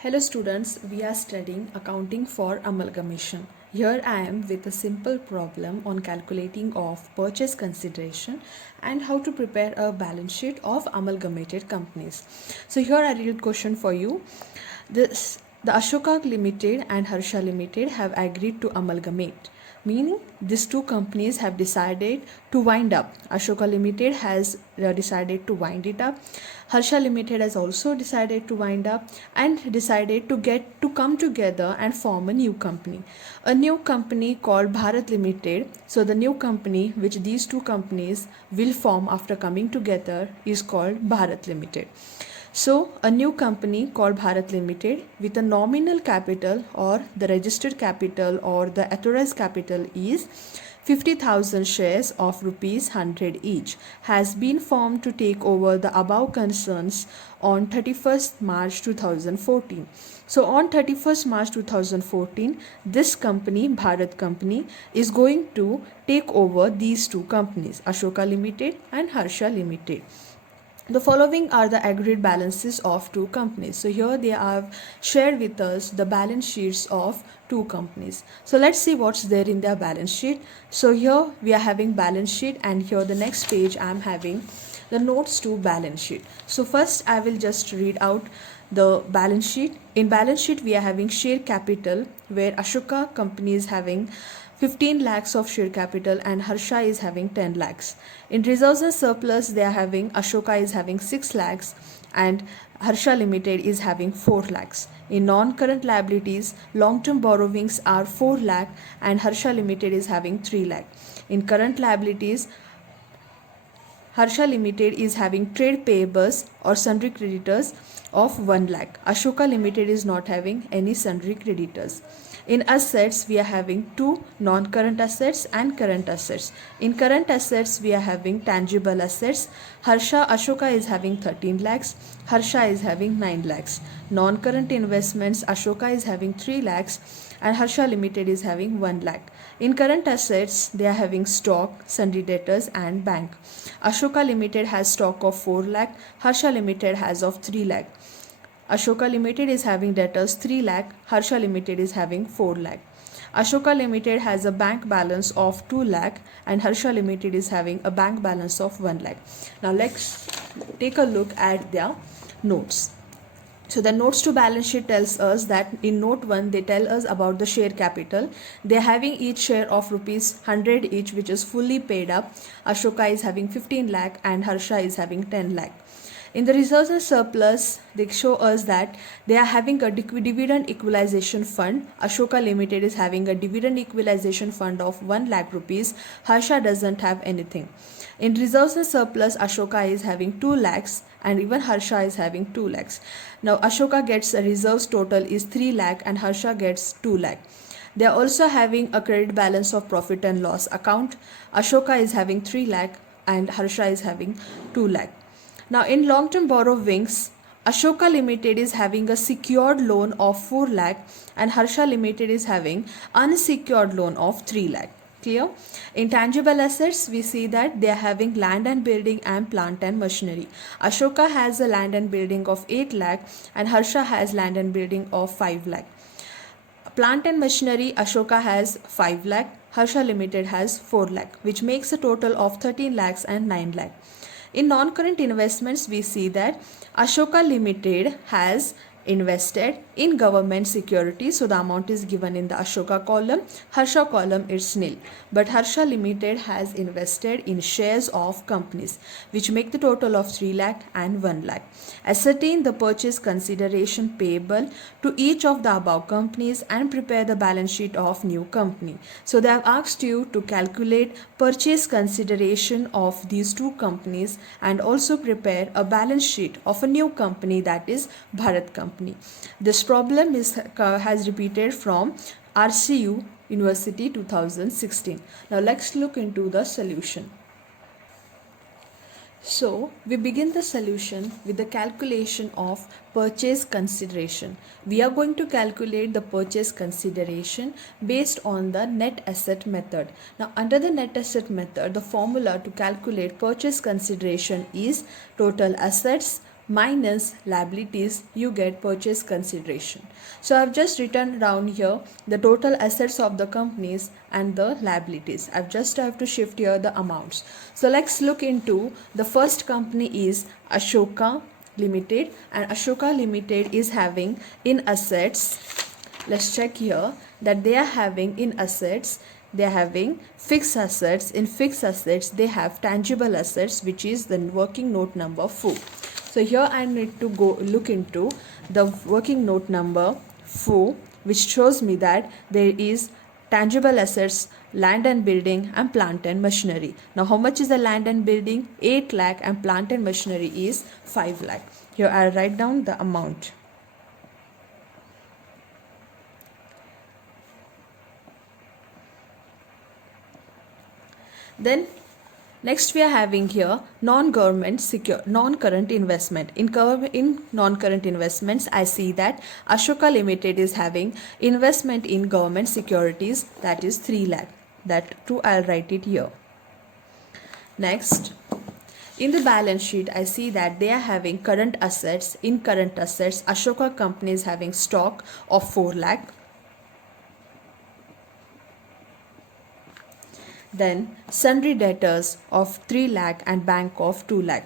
Hello students, we are studying accounting for amalgamation. Here I am with a simple problem on calculating of purchase consideration and how to prepare a balance sheet of amalgamated companies. So here I read question for you. The Ashoka Limited and Harsha Limited have agreed to amalgamate, meaning these two companies have decided to wind up. Ashoka Limited has decided to wind it up. Harsha Limited has also decided to wind up and decided to come together and form a new company. A new company called Bharat Limited. So the new company which these two companies will form after coming together is called Bharat Limited. So, a new company called Bharat Limited with a nominal capital or the registered capital or the authorized capital is 50,000 shares of rupees 100 each has been formed to take over the above concerns on 31st March 2014. So on 31st March 2014, this company, Bharat Company, is going to take over these two companies, Ashoka Limited and Harsha Limited. The following are the agreed balances of two companies. So here they have shared with us the balance sheets of two companies. So let's see what's there in their balance sheet. So here we are having balance sheet, and here the next page I am having the notes to balance sheet. So first I will just read out the balance sheet. In balance sheet we are having share capital, where Ashoka company is having 15 lakhs of share capital and Harsha is having 10 lakhs. In reserves and surplus, they are having Ashoka is having 6 lakhs and Harsha Limited is having 4 lakhs. In non-current liabilities, long-term borrowings are 4 lakh and Harsha Limited is having 3 lakh. In current liabilities, Harsha Limited is having trade payables or sundry creditors of 1 lakh. Ashoka Limited is not having any sundry creditors. In assets, we are having two non-current assets and current assets. In current assets, we are having tangible assets. Ashoka is having 13 lakhs. Harsha is having 9 lakhs. Non-current investments, Ashoka is having 3 lakhs and Harsha Limited is having 1 lakh. In current assets, they are having stock, sundry debtors and bank. Ashoka Limited has stock of 4 lakh. Harsha Limited has of 3 lakh. Ashoka Limited is having debtors 3 lakh, Harsha Limited is having 4 lakh. Ashoka Limited has a bank balance of 2 lakh and Harsha Limited is having a bank balance of 1 lakh. Now let's take a look at their notes. So the notes to balance sheet tells us that in note 1 they tell us about the share capital. They are having each share of rupees 100 each, which is fully paid up. Ashoka is having 15 lakh and Harsha is having 10 lakh. In the reserves and surplus, they show us that they are having a dividend equalization fund. Ashoka Limited is having a dividend equalization fund of 1 lakh rupees. Harsha doesn't have anything. In reserves and surplus, Ashoka is having 2 lakhs and even Harsha is having 2 lakhs. Now Ashoka gets a reserves total is 3 lakh and Harsha gets 2 lakh. They are also having a credit balance of profit and loss account. Ashoka is having 3 lakh and Harsha is having 2 lakh. Now in long-term borrowings, Ashoka Limited is having a secured loan of 4 lakh and Harsha Limited is having unsecured loan of 3 lakh. Clear? In tangible assets, we see that they are having land and building and plant and machinery. Ashoka has a land and building of 8 lakh and Harsha has land and building of 5 lakh. Plant and machinery, Ashoka has 5 lakh, Harsha Limited has 4 lakh, which makes a total of 13 lakhs and 9 lakh. In non-current investments, we see that Ashoka Limited has invested in government securities, so the amount is given in the Ashoka column. Harsha column is nil, but Harsha Limited has invested in shares of companies, which make the total of 3 lakh and 1 lakh. Ascertain the purchase consideration payable to each of the above companies and prepare the balance sheet of new company. So they have asked you to calculate purchase consideration of these two companies and also prepare a balance sheet of a new company, that is Bharat Company. This problem has repeated from RCU University 2016. Now let's look into the solution. So we begin the solution with the calculation of purchase consideration. We are going to calculate the purchase consideration based on the net asset method. Now under the net asset method, the formula to calculate purchase consideration is total assets minus liabilities, you get purchase consideration. So I've just written down here the total assets of the companies and the liabilities. I've just have to shift here the amounts. So let's look into the first company is Ashoka Limited, and Ashoka Limited is having in assets, let's check here that they are having in assets, they are having fixed assets. In fixed assets they have tangible assets, which is the working note number 4. So here I need to go look into the working note number 4, which shows me that there is tangible assets, land and building, and plant and machinery. Now how much is the land and building? 8 lakh, and plant and machinery is 5 lakh. Here I write down the amount. Then next we are having here non-government secure non-current investment. In non-current investments, I see that Ashoka Limited is having investment in government securities, that is 3 lakh. That too I'll write it here. Next, in the balance sheet, I see that they are having current assets. In current assets, Ashoka company is having stock of 4 lakh. Then sundry debtors of 3 lakh and bank of 2 lakh.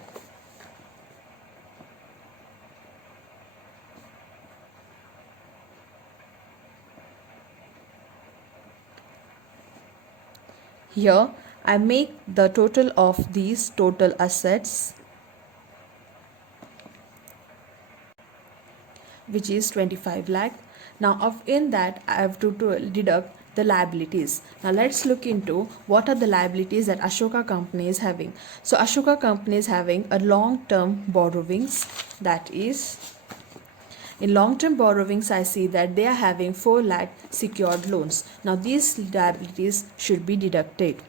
Here I make the total of these total assets, which is 25 lakh. Now in that I have to deduct the liabilities. Now let's look into what are the liabilities that Ashoka company is having. So Ashoka company is having a long-term borrowings, that is, in long-term borrowings I see that they are having 4 lakh secured loans. Now these liabilities should be deducted.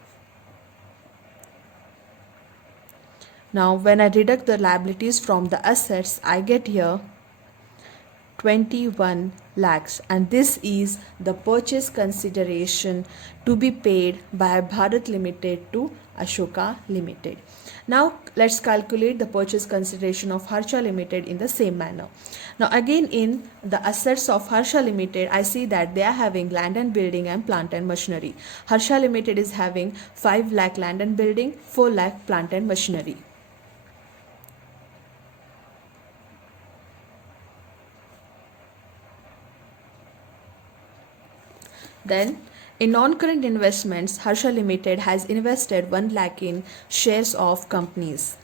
Now when I deduct the liabilities from the assets, I get here 21 lakhs, and this is the purchase consideration to be paid by Bharat Limited to Ashoka Limited. Now let's calculate the purchase consideration of Harsha Limited in the same manner. Now again, in the assets of Harsha Limited, I see that they are having land and building and plant and machinery. Harsha Limited is having 5 lakh land and building, 4 lakh plant and machinery. Then in non-current investments, Harsha Limited has invested 1 lakh in shares of companies.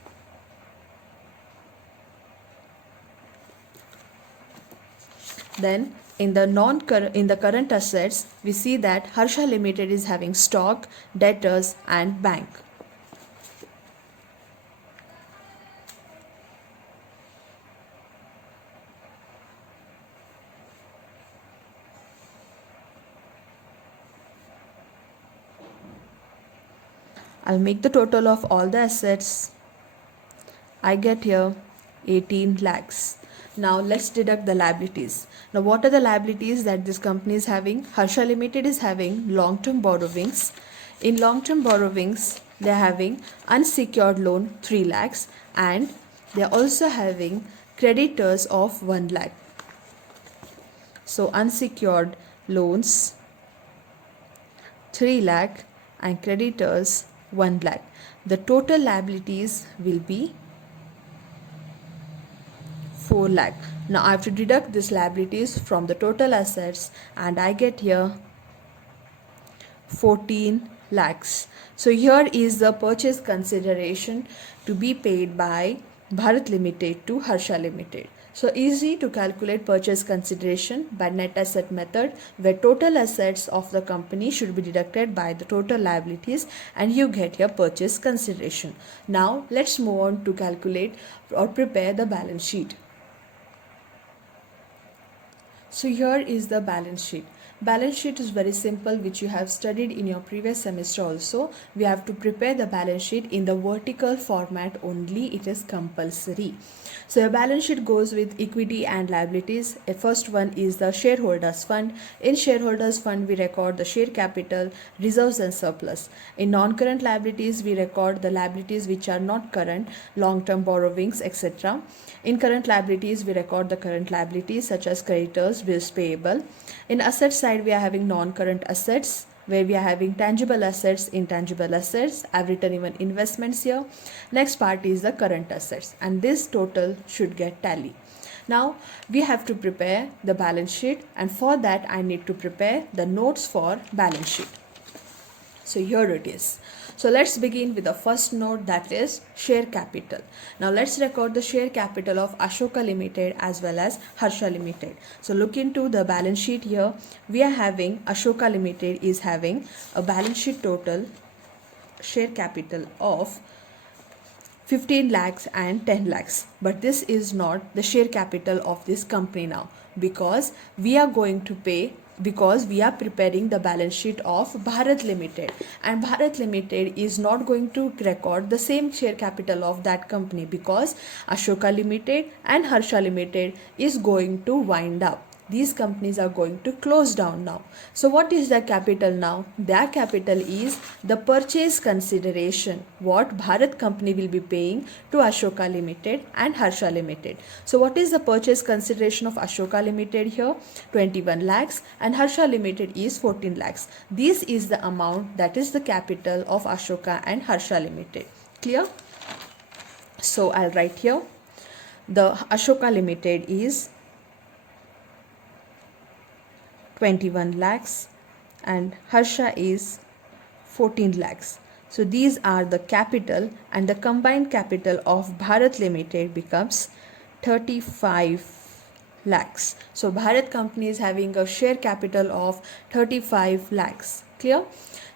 Then in the current assets, we see that Harsha Limited is having stock, debtors, and bank. I'll make the total of all the assets. I get here 18 lakhs. Now let's deduct the liabilities. Now what are the liabilities that this company is having? Harsha Limited is having long-term borrowings. In long-term borrowings, they are having unsecured loan 3 lakhs, and they are also having creditors of 1 lakh. So unsecured loans 3 lakh and creditors 1 lakh. The total liabilities will be 4 lakh. Now I have to deduct these liabilities from the total assets, and I get here 14 lakhs. So here is the purchase consideration to be paid by Bharat Limited to Harsha Limited. So easy to calculate purchase consideration by net asset method, where total assets of the company should be deducted by the total liabilities, and you get your purchase consideration. Now let's move on to calculate or prepare the balance sheet. So here is the balance sheet. Balance sheet is very simple, which you have studied in your previous semester also. We have to prepare the balance sheet in the vertical format only. It is compulsory. So a balance sheet goes with equity and liabilities. A first one is the shareholders fund. In shareholders fund, we record the share capital, reserves and surplus. In non-current liabilities, we record the liabilities which are not current, long-term borrowings, etc. In current liabilities, we record the current liabilities such as creditors, bills payable. In asset side, we are having non-current assets, where we are having tangible assets, intangible assets. I've written even investments here. Next part is the current assets, and this total should get tally. Now we have to prepare the balance sheet, and for that I need to prepare the notes for balance sheet. So here it is. So let's begin with the first note, that is share capital. Now let's record the share capital of Ashoka Limited as well as Harsha Limited. So look into the balance sheet here. We are having Ashoka Limited is having a balance sheet total share capital of 15 lakhs and 10 lakhs, but this is not the share capital of this company now, because we are going to pay, because we are preparing the balance sheet of Bharat Limited, and Bharat Limited is not going to record the same share capital of that company, because Ashoka Limited and Harsha Limited is going to wind up. These companies are going to close down now. So what is their capital now? Their capital is the purchase consideration, what Bharat company will be paying to Ashoka Limited and Harsha Limited. So what is the purchase consideration of Ashoka Limited here? 21 lakhs, and Harsha Limited is 14 lakhs. This is the amount, that is the capital of Ashoka and Harsha Limited. Clear? So I'll write here, the Ashoka Limited is 21 lakhs and Harsha is 14 lakhs. So these are the capital, and the combined capital of Bharat Limited becomes 35 lakhs. So Bharat company is having a share capital of 35 lakhs. Clear?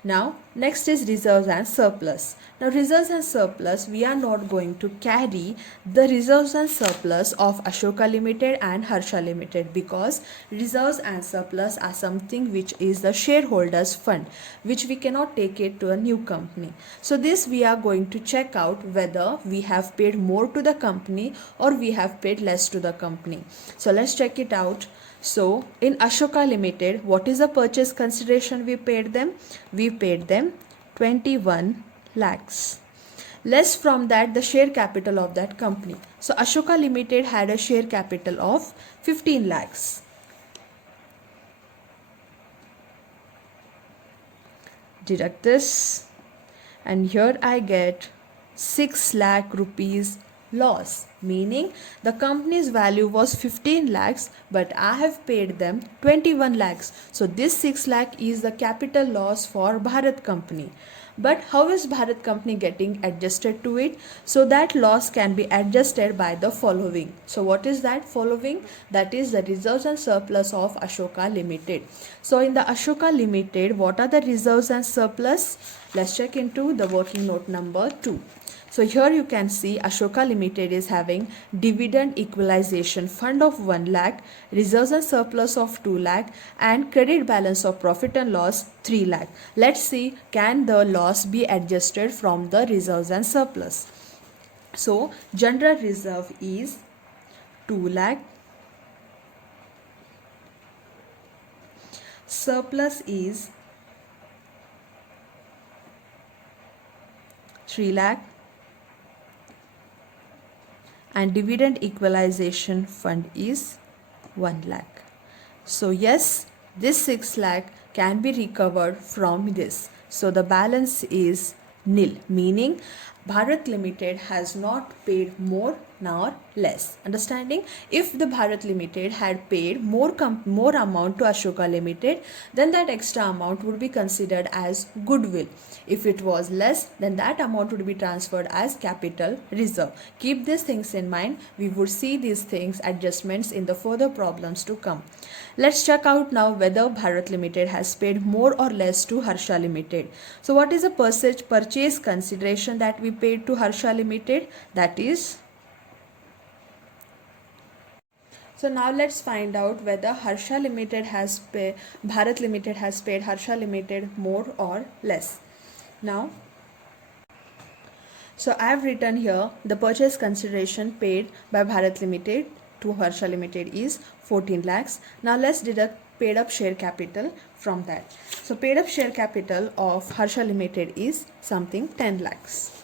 Now next is reserves and surplus. Now reserves and surplus, we are not going to carry the reserves and surplus of Ashoka Limited and Harsha Limited, because reserves and surplus are something which is the shareholders fund, which we cannot take it to a new company. So this we are going to check out whether we have paid more to the company or we have paid less to the company. So let's check it out. So in Ashoka Limited, what is the purchase consideration we paid them? We paid them 21 lakhs. Less from that the share capital of that company. So Ashoka Limited had a share capital of 15 lakhs. Deduct this, and here I get 6 lakh rupees loss, meaning the company's value was 15 lakhs, but I have paid them 21 lakhs. So this 6 lakh is the capital loss for Bharat company. But how is Bharat company getting adjusted to it? So that loss can be adjusted by the following. So what is that following? That is the reserves and surplus of Ashoka Limited. So in the Ashoka Limited, what are the reserves and surplus? Let's check into the working note number 2. So here you can see Ashoka Limited is having dividend equalization fund of 1 lakh, reserves and surplus of 2 lakh, and credit balance of profit and loss 3 lakh. Let's see, can the loss be adjusted from the reserves and surplus? So general reserve is 2 lakh, surplus is 3 lakh, and dividend equalization fund is 1 lakh. So yes, this 6 lakh can be recovered from this. So the balance is nil, meaning Bharat Limited has not paid more nor less. Understanding? If the Bharat Limited had paid more amount to Ashoka Limited, then that extra amount would be considered as goodwill. If it was less, then that amount would be transferred as capital reserve. Keep these things in mind. We would see these things, adjustments, in the further problems to come. Let's check out now whether Bharat Limited has paid more or less to Harsha Limited. So what is the purchase consideration that we paid to Harsha Limited? That is So now let's find out whether Harsha Limited has paid, Bharat Limited has paid Harsha Limited more or less. Now, so I have written here the purchase consideration paid by Bharat Limited to Harsha Limited is 14 lakhs. Now let's deduct paid up share capital from that. So paid up share capital of Harsha Limited is something 10 lakhs.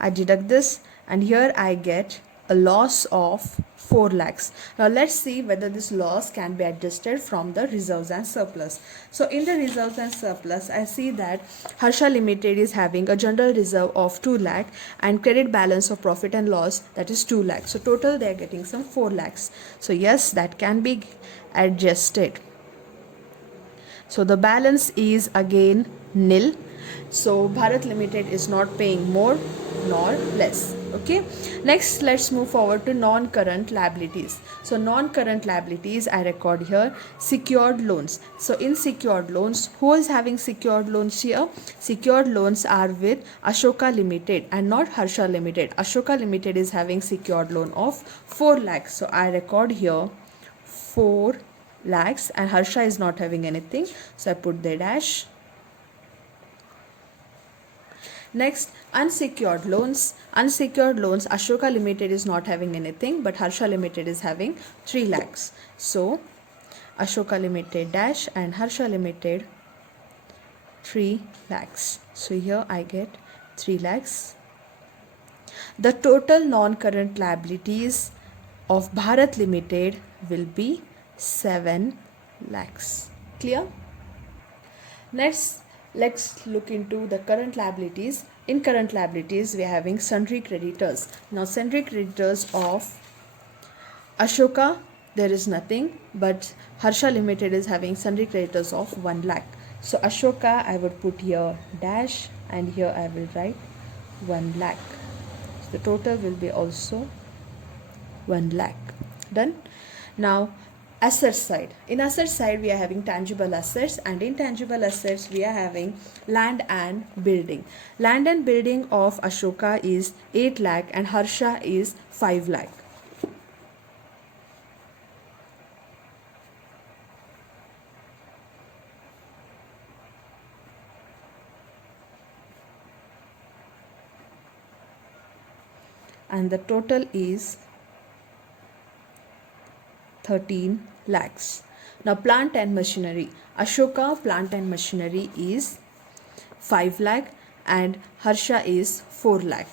I deduct this and here I get a loss of 4 lakhs. Now let's see whether this loss can be adjusted from the reserves and surplus. So in the reserves and surplus, I see that Harsha Limited is having a general reserve of 2 lakh and credit balance of profit and loss, that is 2 lakhs. So total they are getting some 4 lakhs. So yes, that can be adjusted. So the balance is again nil. So Bharat Limited is not paying more nor less. Okay. Next, let's move forward to non-current liabilities. So non-current liabilities, I record here secured loans. So in secured loans, who is having secured loans here? Secured loans are with Ashoka Limited and not Harsha Limited. Ashoka Limited is having secured loan of 4 lakhs. So I record here 4 lakhs and Harsha is not having anything, so I put the dash. Next, unsecured loans. Unsecured loans, Ashoka Limited is not having anything, but Harsha Limited is having 3 lakhs. So Ashoka Limited dash and Harsha Limited 3 lakhs. So here I get 3 lakhs. The total non-current liabilities of Bharat Limited will be 7 lakhs. Clear? Next, let's look into the current liabilities. In current liabilities, we are having sundry creditors. Now, sundry creditors of Ashoka, there is nothing, but Harsha Limited is having sundry creditors of 1 lakh. So, Ashoka, I would put here dash and here I will write 1 lakh. So, the total will be also 1 lakh. Done? Now, asset side. In asset side, we are having tangible assets, and intangible assets we are having land and building. Land and building of Ashoka is 8 lakh and Harsha is 5 lakh. And the total is 13 lakhs. Now plant and machinery. Ashoka plant and machinery is 5 lakh and Harsha is 4 lakh.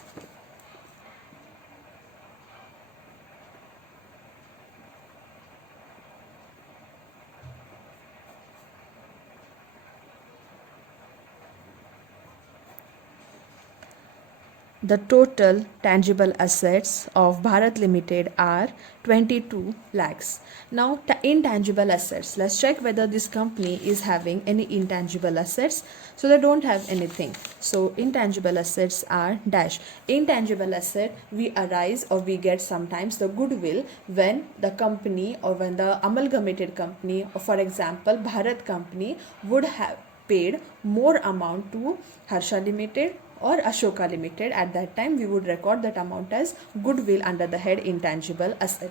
The total tangible assets of Bharat Limited are 22 lakhs. Now, intangible assets. Let's check whether this company is having any intangible assets. So, they don't have anything. So, intangible assets are dash. Intangible asset, we arise or we get sometimes the goodwill when the company or when the amalgamated company, or for example, Bharat company would have paid more amount to Harsha Limited or Ashoka Limited. At that time, we would record that amount as goodwill under the head intangible asset.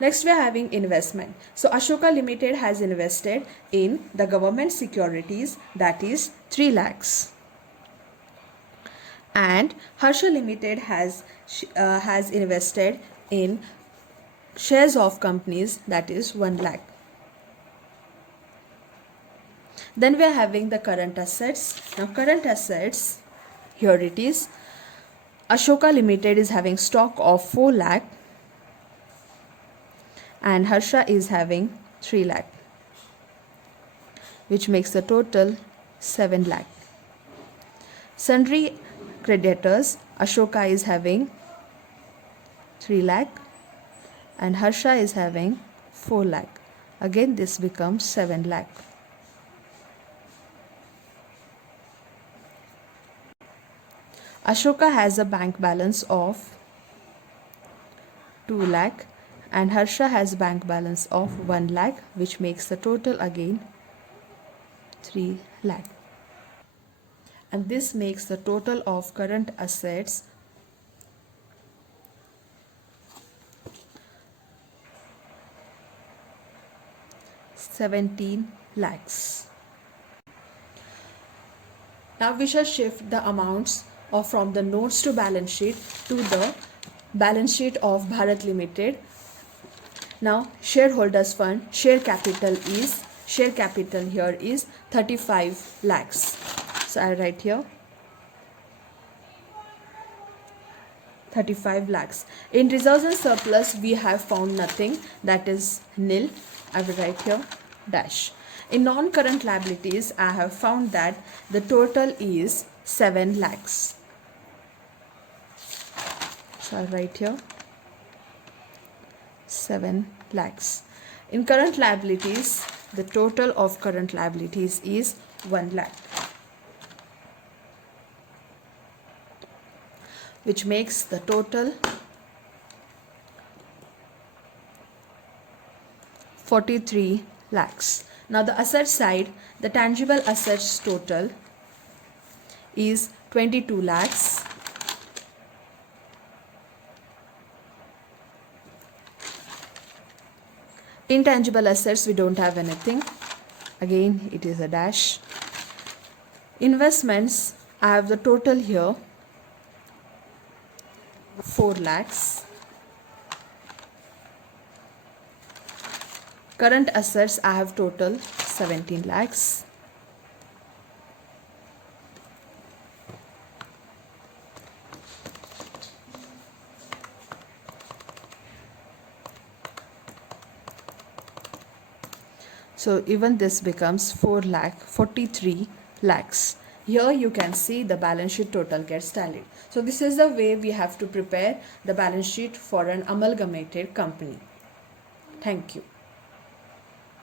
Next, we are having investment. So, Ashoka Limited has invested in the government securities, that is 3 lakhs. And Harsha Limited has invested in shares of companies, that is 1 lakh. Then we are having the current assets. Now, current assets, here it is. Ashoka Limited is having stock of 4 lakh and Harsha is having 3 lakh, which makes the total 7 lakh. Sundry creditors, Ashoka is having 3 lakh and Harsha is having 4 lakh. Again, this becomes 7 lakh. Ashoka has a bank balance of 2 lakh and Harsha has bank balance of 1 lakh, which makes the total again 3 lakh. And this makes the total of current assets 17 lakhs. Now we shall shift the amounts from the notes to balance sheet to the balance sheet of Bharat Limited. Now shareholders fund share capital here is 35 lakhs. So I'll write here 35 lakhs. In reserves and surplus we have found nothing, that is nil. I will write here dash. In non-current liabilities I have found that the total is 7 lakhs. So I'll write here 7 lakhs. In current liabilities, the total of current liabilities is 1 lakh, which makes the total 43 lakhs. Now the asset side, the tangible assets total is 22 lakhs. Intangible assets, we don't have anything. Again, it is a dash. Investments, I have the total here 4 lakhs. Current assets, I have total 17 lakhs. So even this becomes 43 lakhs. Here you can see the balance sheet total gets tallied. So this is the way we have to prepare the balance sheet for an amalgamated company. Thank you.